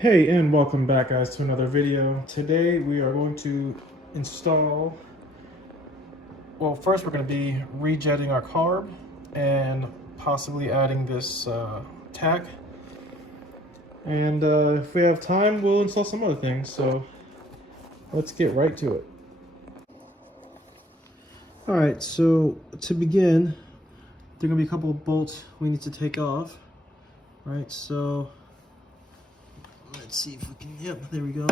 Hey, and welcome back guys to another video. Today we are going to install, well, first we're going to be rejetting our carb and possibly adding this tach, and if we have time we'll install some other things, so let's get right to it. Alright, so to begin, there are going to be a couple of bolts we need to take off. Right, so let's see if we can, yep, there we go.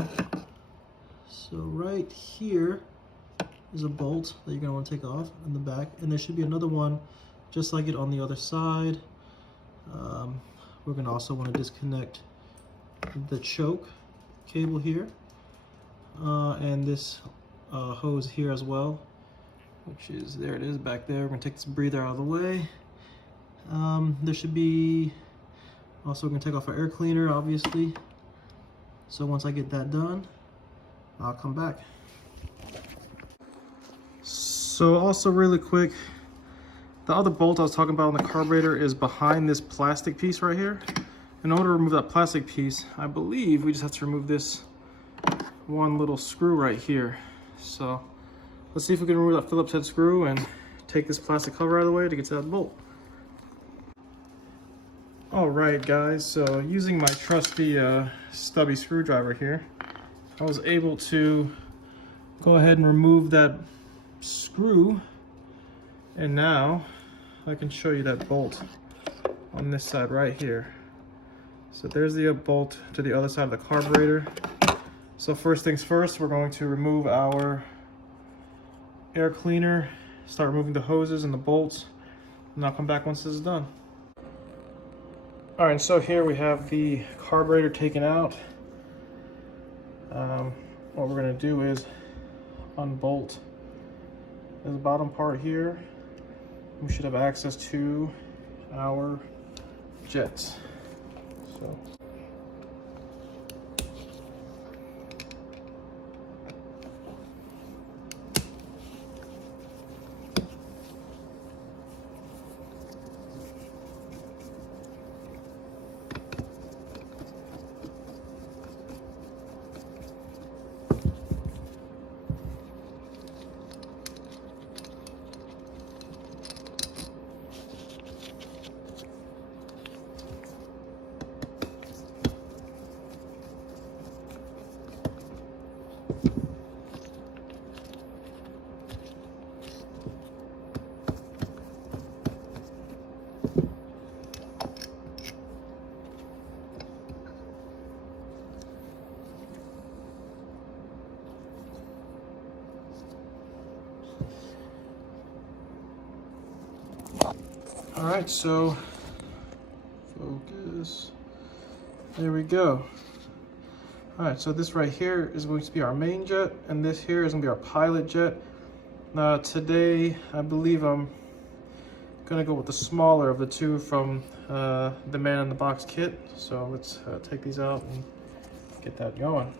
So right here is a bolt that you're going to want to take off in the back, and there should be another one just like it on the other side. We're going to also want to disconnect the choke cable here, and this hose here as well, which is, there it is back there. We're going to take this breather out of the way. There should be, also we're going to take off our air cleaner, obviously. So once I get that done, I'll come back. So also really quick, the other bolt I was talking about on the carburetor is behind this plastic piece right here. In order to remove that plastic piece, I believe we just have to remove this one little screw right here. So let's see if we can remove that Phillips head screw and take this plastic cover out of the way to get to that bolt. Alright guys, so using my trusty stubby screwdriver here, I was able to go ahead and remove that screw, and now I can show you that bolt on this side right here. So there's the bolt to the other side of the carburetor. So first things first, we're going to remove our air cleaner, start removing the hoses and the bolts, and I'll come back once this is done. Alright, so here we have the carburetor taken out. What we're going to do is unbolt this bottom part here. We should have access to our jets. So alright, so focus. There we go. Alright, so this right here is going to be our main jet, and this here is going to be our pilot jet. Today, I believe I'm going to go with the smaller of the two from the man-in-the-box kit. So let's take these out and get that going.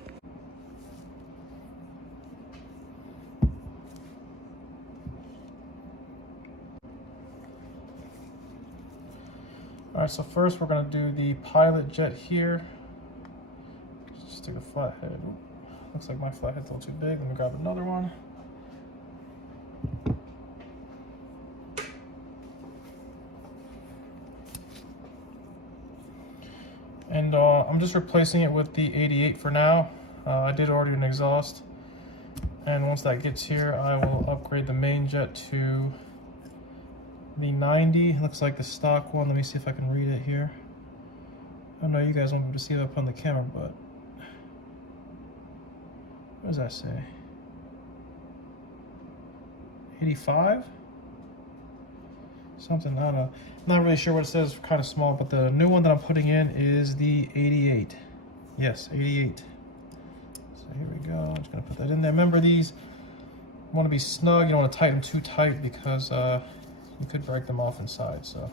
Alright, so first we're going to do the pilot jet here. Just take a flathead. Looks like my flathead's a little too big. Let me grab another one. And I'm just replacing it with the 88 for now. I did order an exhaust. And once that gets here, I will upgrade the main jet to the 90. It looks like the stock one. Let me see if I can read it here. I know you guys won't be able to see it up on the camera, but what does that say? 85? Something, I don't know. Not really sure what it says, kind of small, but the new one that I'm putting in is the 88. Yes, 88. So here we go. I'm just gonna put that in there. Remember, these want to be snug. You don't want to tighten them too tight because you could break them off inside. So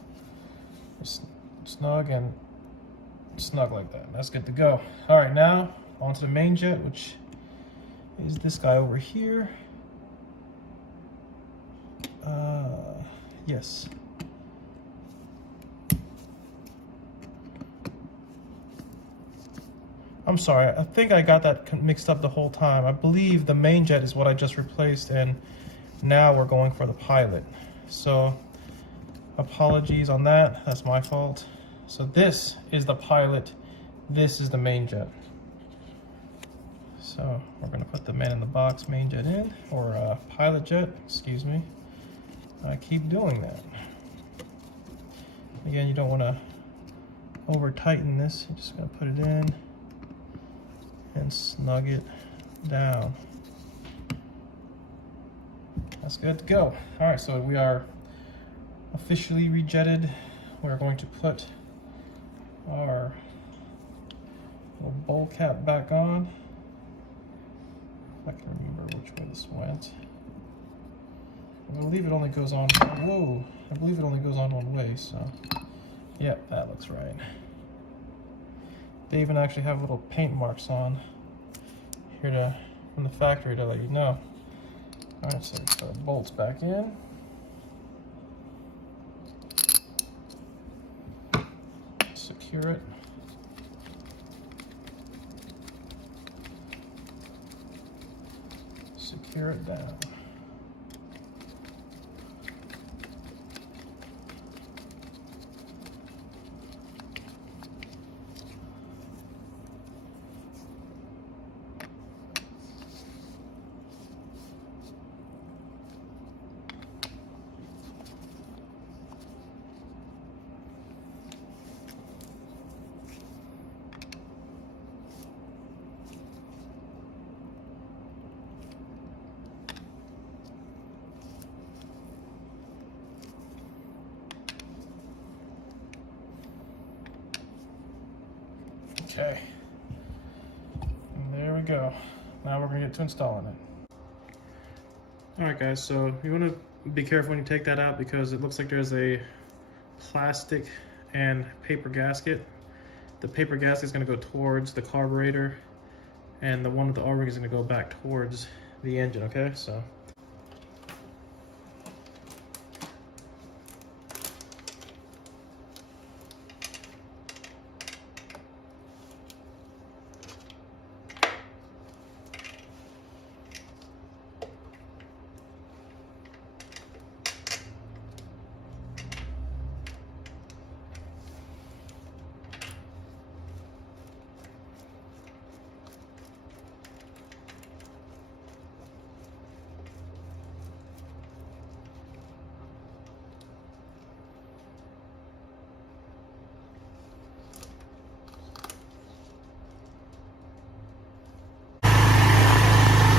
just snug and snug like that. That's good to go. All right, now onto the main jet, which is this guy over here. Yes. I'm sorry, I think I got that mixed up the whole time. I believe the main jet is what I just replaced, and now we're going for the pilot. So apologies on that, that's my fault. So this is the pilot, this is the main jet. So we're gonna put the man in the box main jet in, or pilot jet, excuse me. I keep doing that. Again, you don't wanna over tighten this, you're just gonna put it in and snug it down. That's good to go. All right, so we are officially rejetted. We're going to put our little bowl cap back on. If I can remember which way this went. I believe it only goes on, whoa, I believe it only goes on one way, so yeah, that looks right. They even actually have little paint marks on here from the factory to let you know. All right, so we put our bolts back in. Secure it. Secure it down. Okay, and there we go. Now we're gonna get to installing it. All right, guys, so you wanna be careful when you take that out because it looks like there's a plastic and paper gasket. The paper gasket is gonna go towards the carburetor, and the one with the O-ring is gonna go back towards the engine, okay? So.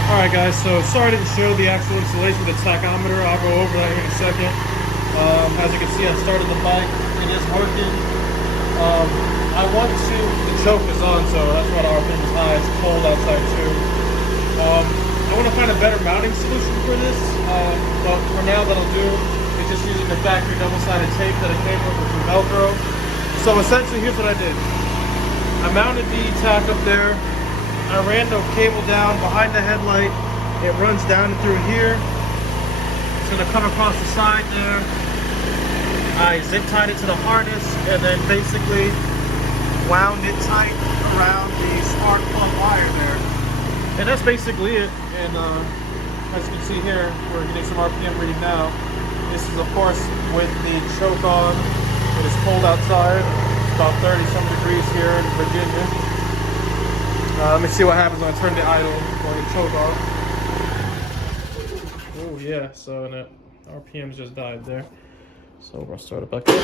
Alright guys, so sorry to show the actual installation of the tachometer. I'll go over that here in a second. As you can see, I started the bike. It is working. The choke is on, so that's why the RPM is high. It's cold outside too. I want to find a better mounting solution for this, but for now that'll do. It's just using the factory double-sided tape that I came with some Velcro. So essentially, here's what I did. I mounted the tach up there. I ran the cable down behind the headlight. It runs down through here. It's gonna come across the side there. I zip tied it to the harness and then basically wound it tight around the spark plug wire there. And that's basically it. And as you can see here, we're getting some RPM reading now. This is of course with the choke on. It is cold outside. It's about 30 some degrees here in Virginia. Let me see what happens when I turn the idle or the choke off. Oh yeah, so the RPMs just died there. So we'll start it back up.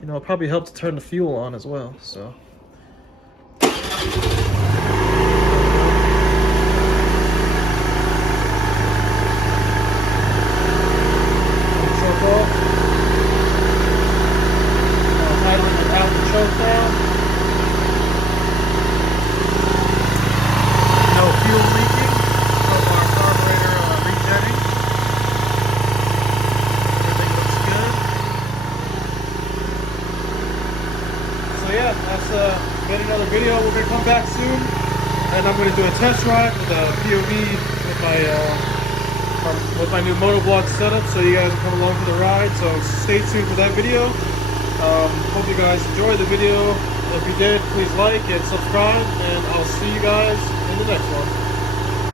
You know, it probably helped to turn the fuel on as well, so. Choke off. Idling without the choke down. Fuel leaking from our carburetor rejetting. Everything looks good. So yeah, that's been another video. We're gonna come back soon, and I'm gonna do a test drive with a POV with my new motovlog setup, so you guys can come along for the ride. So stay tuned for that video. Hope you guys enjoyed the video. If you did, please like and subscribe, and I'll see you guys in the next one.